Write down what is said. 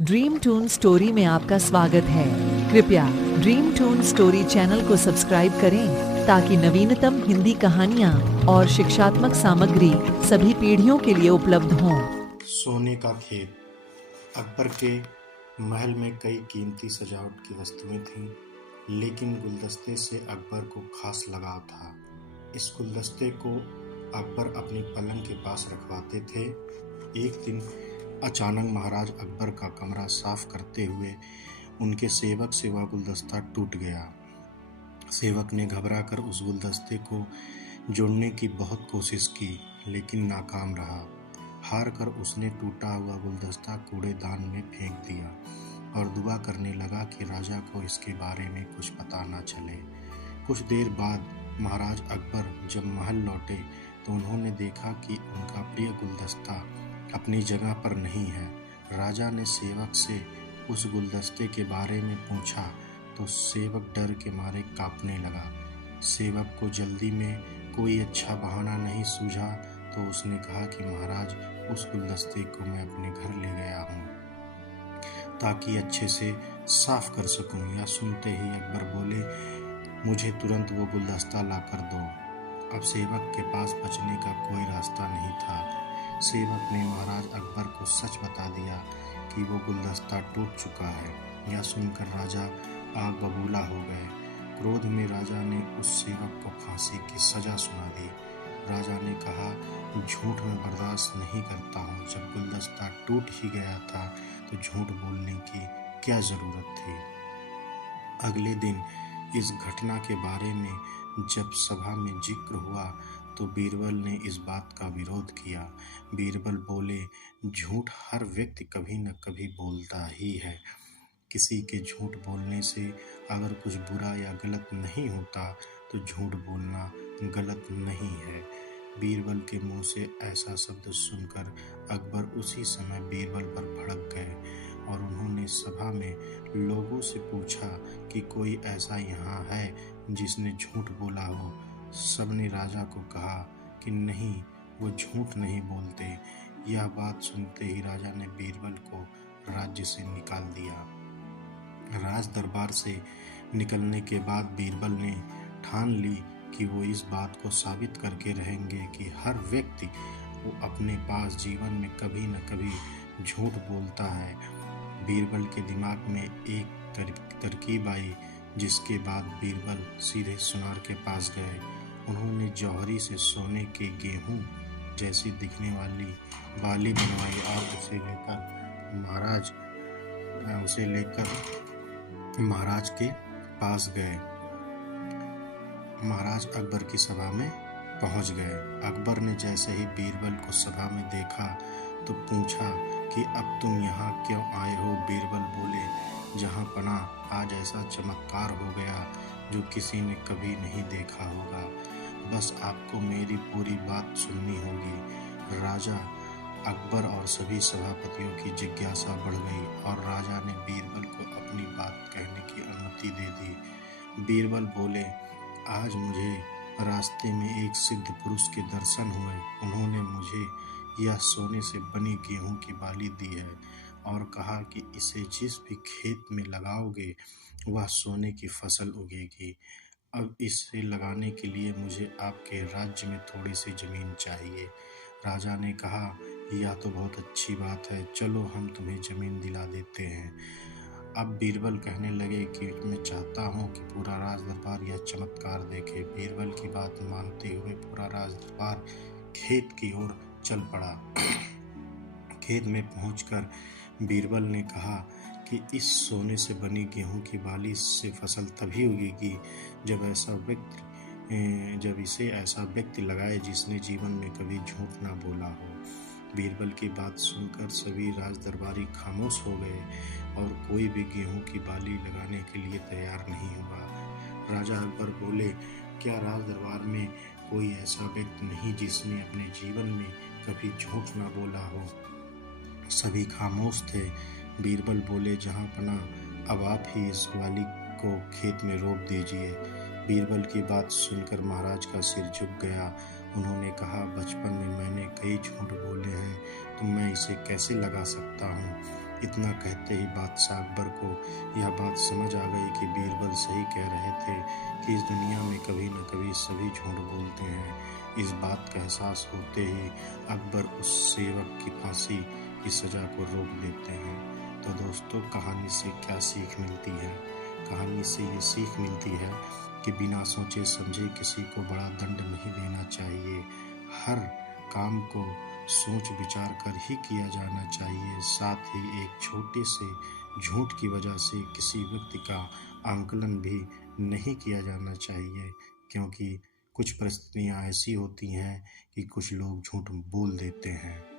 Dream twin story में आपका स्वागत है। कृपया ड्रीम टून स्टोरी चैनल को सब्सक्राइब करें ताकि नवीनतम हिंदी कहानियाँ और शिक्षात्मक सामग्री सभी पीढ़ियों के लिए उपलब्ध हों। सोने का खेत। अकबर के महल में कई कीमती सजावट की वस्तुएं थीं, लेकिन गुलदस्ते से अकबर को खास लगाव था। इस गुलदस्ते को अकबर अपनी पलंग के पास रखवाते थे। एक दिन अचानक महाराज अकबर का कमरा साफ करते हुए उनके सेवक से वह गुलदस्ता टूट गया। सेवक ने घबराकर उस गुलदस्ते को जोड़ने की बहुत कोशिश की, लेकिन नाकाम रहा। हार कर उसने टूटा हुआ गुलदस्ता कूड़ेदान में फेंक दिया और दुआ करने लगा कि राजा को इसके बारे में कुछ पता न चले। कुछ देर बाद महाराज अकबर जब महल लौटे तो उन्होंने देखा कि उनका प्रिय गुलदस्ता अपनी जगह पर नहीं है। राजा ने सेवक से उस गुलदस्ते के बारे में पूछा तो सेवक डर के मारे कांपने लगा। सेवक को जल्दी में कोई अच्छा बहाना नहीं सूझा तो उसने कहा कि महाराज, उस गुलदस्ते को मैं अपने घर ले गया हूँ ताकि अच्छे से साफ कर सकूं। या सुनते ही अकबर बोले, मुझे तुरंत वो गुलदस्ता ला कर दो। अब सेवक के पास बचने का कोई रास्ता नहीं था। सेवक ने महाराज अकबर को सच बता दिया कि वो गुलदस्ता टूट चुका है। यह सुनकर राजा आग बबूला हो गए। क्रोध में राजा ने उस सेवक को फांसी की सजा सुना दी। राजा ने कहा, झूठ में बर्दाश्त नहीं करता हूँ। जब गुलदस्ता टूट ही गया था तो झूठ बोलने की क्या जरूरत थी। अगले दिन इस घटना के बारे में जब सभा में जिक्र हुआ तो बीरबल ने इस बात का विरोध किया। बीरबल बोले, झूठ हर व्यक्ति कभी न कभी बोलता ही है। किसी के झूठ बोलने से अगर कुछ बुरा या गलत नहीं होता तो झूठ बोलना गलत नहीं है। बीरबल के मुंह से ऐसा शब्द सुनकर अकबर उसी समय बीरबल पर भड़क गए और उन्होंने सभा में लोगों से पूछा कि कोई ऐसा यहाँ है जिसने झूठ बोला हो। सबने राजा को कहा कि नहीं, वो झूठ नहीं बोलते। यह बात सुनते ही राजा ने बीरबल को राज्य से निकाल दिया। राज दरबार से निकलने के बाद बीरबल ने ठान ली कि वो इस बात को साबित करके रहेंगे कि हर व्यक्ति वो अपने पास जीवन में कभी न कभी झूठ बोलता है। बीरबल के दिमाग में एक तरकीब आई, जिसके बाद बीरबल सीधे सुनार के पास गए। उन्होंने जौहरी से सोने के गेहूं जैसी दिखने वाली बाली बनवाई और उसे लेकर महाराज के पास गए। महाराज अकबर की सभा में पहुंच गए। अकबर ने जैसे ही बीरबल को सभा में देखा तो पूछा कि अब तुम यहाँ क्यों आए हो। बीरबल बोले, जहाँ पनाह आज ऐसा चमत्कार हो गया जो किसी ने कभी नहीं देखा होगा। बस आपको मेरी पूरी बात सुननी होगी। राजा अकबर और सभी सभापतियों की जिज्ञासा बढ़ गई और राजा ने बीरबल को अपनी बात कहने की अनुमति दे दी। बीरबल बोले, आज मुझे रास्ते में एक सिद्ध पुरुष के दर्शन हुए। उन्होंने मुझे यह सोने से बनी गेहूं की बाली दी है और कहा कि इसे जिस भी खेत में लगाओगे वह सोने की फसल उगेगी। अब इसे लगाने के लिए मुझे आपके राज्य में थोड़ी सी जमीन चाहिए। राजा ने कहा, यह तो बहुत अच्छी बात है, चलो हम तुम्हें जमीन दिला देते हैं। अब बीरबल कहने लगे कि मैं चाहता हूँ कि पूरा राज दरबार यह चमत्कार देखे। बीरबल की बात मानते हुए पूरा राज दरबार खेत की ओर चल पड़ा। खेत में पहुंचकर बीरबल ने कहा कि इस सोने से बनी गेहूं की बाली से फसल तभी उगेगी जब इसे ऐसा व्यक्ति लगाए जिसने जीवन में कभी झूठ ना बोला हो। बीरबल की बात सुनकर सभी राज दरबारी खामोश हो गए और कोई भी गेहूं की बाली लगाने के लिए तैयार नहीं हुआ। राजा अकबर बोले, क्या राज दरबार में कोई ऐसा व्यक्ति नहीं जिसने अपने जीवन में कभी झूठ ना बोला हो। सभी खामोश थे। बीरबल बोले, जहाँ पनाह अब आप ही इस बाली को खेत में रोप दीजिए। बीरबल की बात सुनकर महाराज का सिर झुक गया। उन्होंने कहा, बचपन में मैंने कई झूठ बोले हैं तो मैं इसे कैसे लगा सकता हूँ। इतना कहते ही बादशाह अकबर को यह बात समझ आ गई कि बीरबल सही कह रहे थे कि इस दुनिया में कभी न कभी सभी झूठ बोलते हैं। इस बात का एहसास होते ही अकबर उस सेवक की फांसी की सजा को रोक देते हैं। तो दोस्तों, कहानी से क्या सीख मिलती है? कहानी से ये सीख मिलती है कि बिना सोचे समझे किसी को बड़ा दंड नहीं देना चाहिए। हर काम को सोच विचार कर ही किया जाना चाहिए। साथ ही एक छोटे से झूठ की वजह से किसी व्यक्ति का आंकलन भी नहीं किया जाना चाहिए, क्योंकि कुछ परिस्थितियां ऐसी होती हैं कि कुछ लोग झूठ बोल देते हैं।